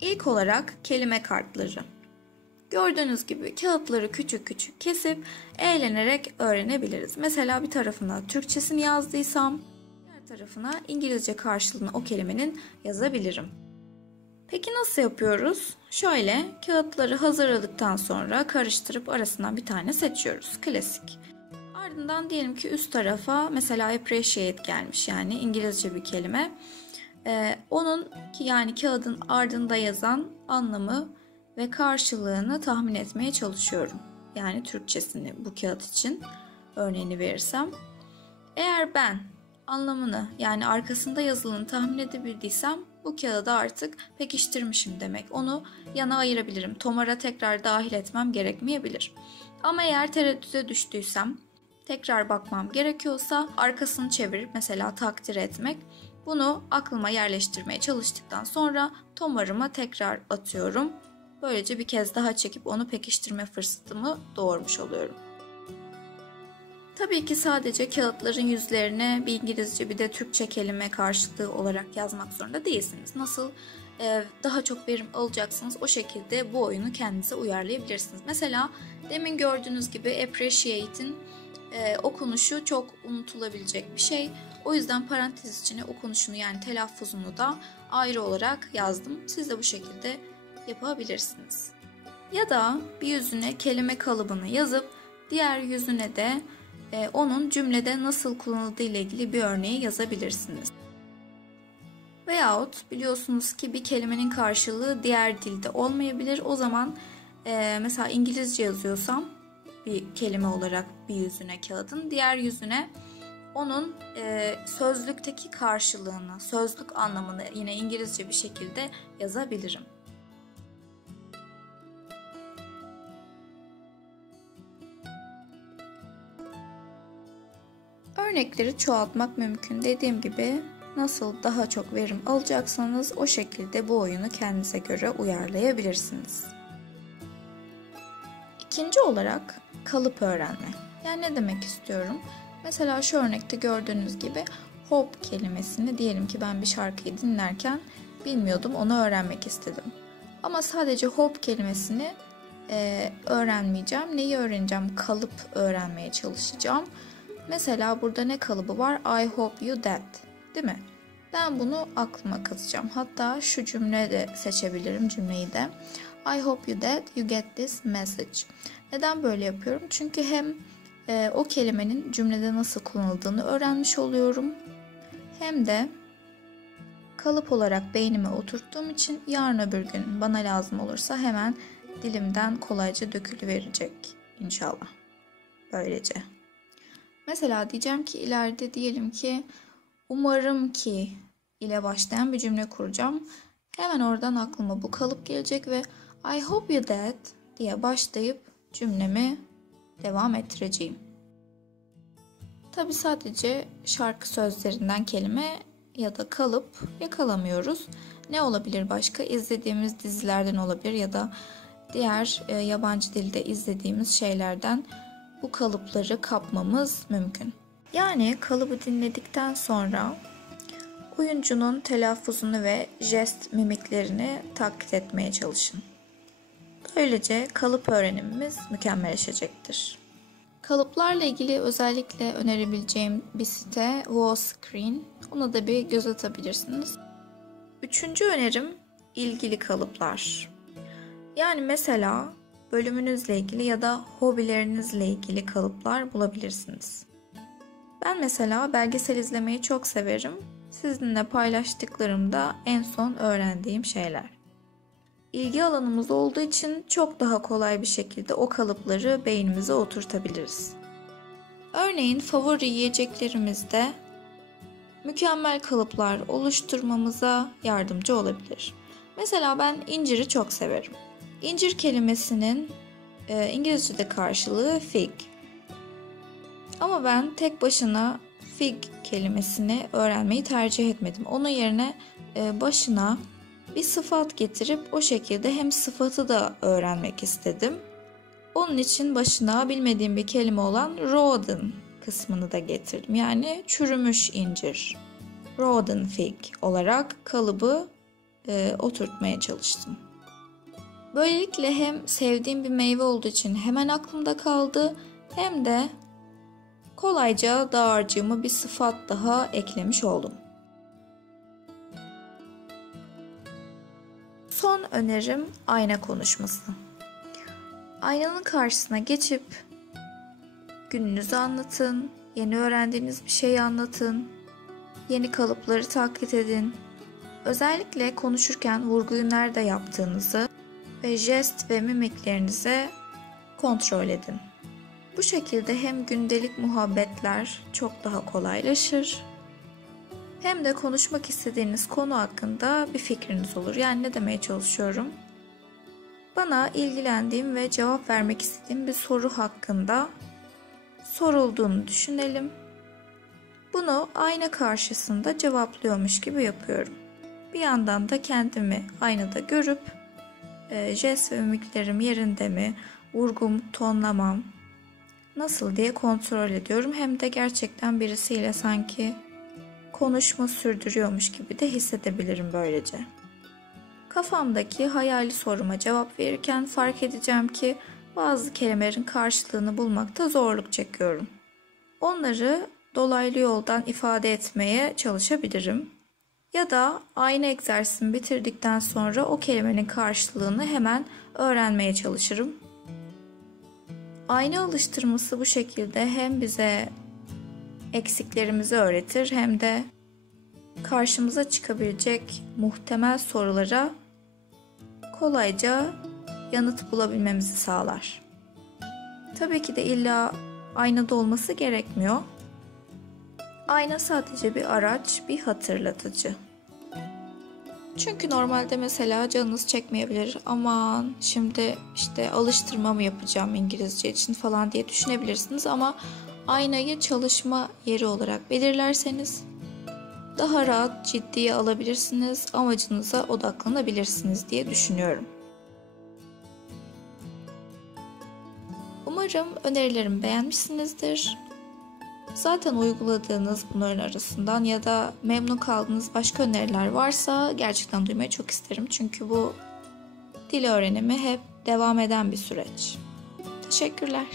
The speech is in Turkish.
İlk olarak kelime kartları. Gördüğünüz gibi kağıtları küçük küçük kesip eğlenerek öğrenebiliriz. Mesela bir tarafına Türkçesini yazdıysam diğer tarafına İngilizce karşılığını o kelimenin yazabilirim. Peki nasıl yapıyoruz? Şöyle kağıtları hazırladıktan sonra karıştırıp arasından bir tane seçiyoruz. Klasik. Ardından diyelim ki üst tarafa mesela appreciate gelmiş, yani İngilizce bir kelime. Onun yani kağıdın ardında yazan anlamı ve karşılığını tahmin etmeye çalışıyorum. Yani Türkçesini bu kağıt için örneğini verirsem. Eğer ben anlamını yani arkasında yazılanı tahmin edebildiysem bu kağıdı artık pekiştirmişim demek. Onu yana ayırabilirim. Tomara tekrar dahil etmem gerekmeyebilir. Ama eğer tereddüte düştüysem, tekrar bakmam gerekiyorsa arkasını çevirip mesela takdir etmek. Bunu aklıma yerleştirmeye çalıştıktan sonra tomarıma tekrar atıyorum. Böylece bir kez daha çekip onu pekiştirme fırsatımı doğurmuş oluyorum. Tabii ki sadece kağıtların yüzlerine bir İngilizce bir de Türkçe kelime karşılığı olarak yazmak zorunda değilsiniz. Nasıl daha çok verim alacaksınız o şekilde bu oyunu kendinize uyarlayabilirsiniz. Mesela demin gördüğünüz gibi appreciate'in okunuşu çok unutulabilecek bir şey. O yüzden parantez içine okunuşunu yani telaffuzunu da ayrı olarak yazdım. Siz de bu şekilde yapabilirsiniz. Ya da bir yüzüne kelime kalıbını yazıp diğer yüzüne de onun cümlede nasıl kullanıldığı ile ilgili bir örneği yazabilirsiniz. Veyahut biliyorsunuz ki bir kelimenin karşılığı diğer dilde olmayabilir. O zaman mesela İngilizce yazıyorsam bir kelime olarak bir yüzüne kağıdın, diğer yüzüne onun sözlükteki karşılığını, sözlük anlamını yine İngilizce bir şekilde yazabilirim. Örnekleri çoğaltmak mümkün. Dediğim gibi nasıl daha çok verim alacaksanız o şekilde bu oyunu kendinize göre uyarlayabilirsiniz. İkinci olarak kalıp öğrenme. Yani ne demek istiyorum? Mesela şu örnekte gördüğünüz gibi hope kelimesini diyelim ki ben bir şarkıyı dinlerken bilmiyordum, onu öğrenmek istedim. Ama sadece hope kelimesini öğrenmeyeceğim. Neyi öğreneceğim? Kalıp öğrenmeye çalışacağım. Mesela burada ne kalıbı var? I hope you that. Değil mi? Ben bunu aklıma katacağım. Hatta şu cümle de seçebilirim, cümleyi de. I hope you that you get this message. Neden böyle yapıyorum? Çünkü hem o kelimenin cümlede nasıl kullanıldığını öğrenmiş oluyorum. Hem de kalıp olarak beynime oturttuğum için yarın öbür gün bana lazım olursa hemen dilimden kolayca dökülüverecek inşallah. Böylece. Mesela diyeceğim ki ileride diyelim ki umarım ki ile başlayan bir cümle kuracağım. Hemen oradan aklıma bu kalıp gelecek ve I hope you that diye başlayıp cümlemi devam ettireceğim. Tabi sadece şarkı sözlerinden kelime ya da kalıp yakalamıyoruz. Ne olabilir başka? İzlediğimiz dizilerden olabilir ya da diğer yabancı dilde izlediğimiz şeylerden bu kalıpları kapmamız mümkün. Yani kalıbı dinledikten sonra oyuncunun telaffuzunu ve jest mimiklerini taklit etmeye çalışın. Böylece kalıp öğrenimimiz mükemmelleşecektir. Kalıplarla ilgili özellikle önerebileceğim bir site WordScreen. Ona da bir göz atabilirsiniz. Üçüncü önerim ilgili kalıplar. Yani mesela bölümünüzle ilgili ya da hobilerinizle ilgili kalıplar bulabilirsiniz. Ben mesela belgesel izlemeyi çok severim. Sizinle paylaştıklarımda en son öğrendiğim şeyler. İlgi alanımız olduğu için çok daha kolay bir şekilde o kalıpları beynimize oturtabiliriz. Örneğin favori yiyeceklerimizde mükemmel kalıplar oluşturmamıza yardımcı olabilir. Mesela ben inciri çok severim. İncir kelimesinin İngilizce'de karşılığı fig. Ama ben tek başına fig kelimesini öğrenmeyi tercih etmedim. Onun yerine başına bir sıfat getirip o şekilde hem sıfatı da öğrenmek istedim. Onun için başına bilmediğim bir kelime olan rotten kısmını da getirdim. Yani çürümüş incir. Rotten fig olarak kalıbı oturtmaya çalıştım. Böylelikle hem sevdiğim bir meyve olduğu için hemen aklımda kaldı, hem de kolayca dağarcığıma bir sıfat daha eklemiş oldum. Son önerim ayna konuşması. Aynanın karşısına geçip gününüzü anlatın, yeni öğrendiğiniz bir şeyi anlatın, yeni kalıpları taklit edin. Özellikle konuşurken vurguyu nerede yaptığınızı ve jest ve mimiklerinizi kontrol edin. Bu şekilde hem gündelik muhabbetler çok daha kolaylaşır, hem de konuşmak istediğiniz konu hakkında bir fikriniz olur. Yani ne demeye çalışıyorum? Bana ilgilendiğim ve cevap vermek istediğim bir soru hakkında sorulduğunu düşünelim. Bunu ayna karşısında cevaplıyormuş gibi yapıyorum. Bir yandan da kendimi aynada görüp jest ve mimiklerim yerinde mi, vurgum, tonlamam nasıl diye kontrol ediyorum. Hem de gerçekten birisiyle sanki konuşma sürdürüyormuş gibi de hissedebilirim böylece. Kafamdaki hayali soruma cevap verirken fark edeceğim ki bazı kelimelerin karşılığını bulmakta zorluk çekiyorum. Onları dolaylı yoldan ifade etmeye çalışabilirim. Ya da aynı egzersizimi bitirdikten sonra o kelimenin karşılığını hemen öğrenmeye çalışırım. Ayna alıştırması bu şekilde hem bize eksiklerimizi öğretir, hem de karşımıza çıkabilecek muhtemel sorulara kolayca yanıt bulabilmemizi sağlar. Tabii ki de illa aynada olması gerekmiyor. Ayna sadece bir araç, bir hatırlatıcı. Çünkü normalde mesela canınız çekmeyebilir. Aman şimdi işte alıştırma mı yapacağım İngilizce için falan diye düşünebilirsiniz. Ama aynayı çalışma yeri olarak belirlerseniz daha rahat ciddiye alabilirsiniz, amacınıza odaklanabilirsiniz diye düşünüyorum. Umarım önerilerimi beğenmişsinizdir. Zaten uyguladığınız bunların arasından ya da memnun kaldığınız başka öneriler varsa gerçekten duymayı çok isterim. Çünkü bu dil öğrenimi hep devam eden bir süreç. Teşekkürler.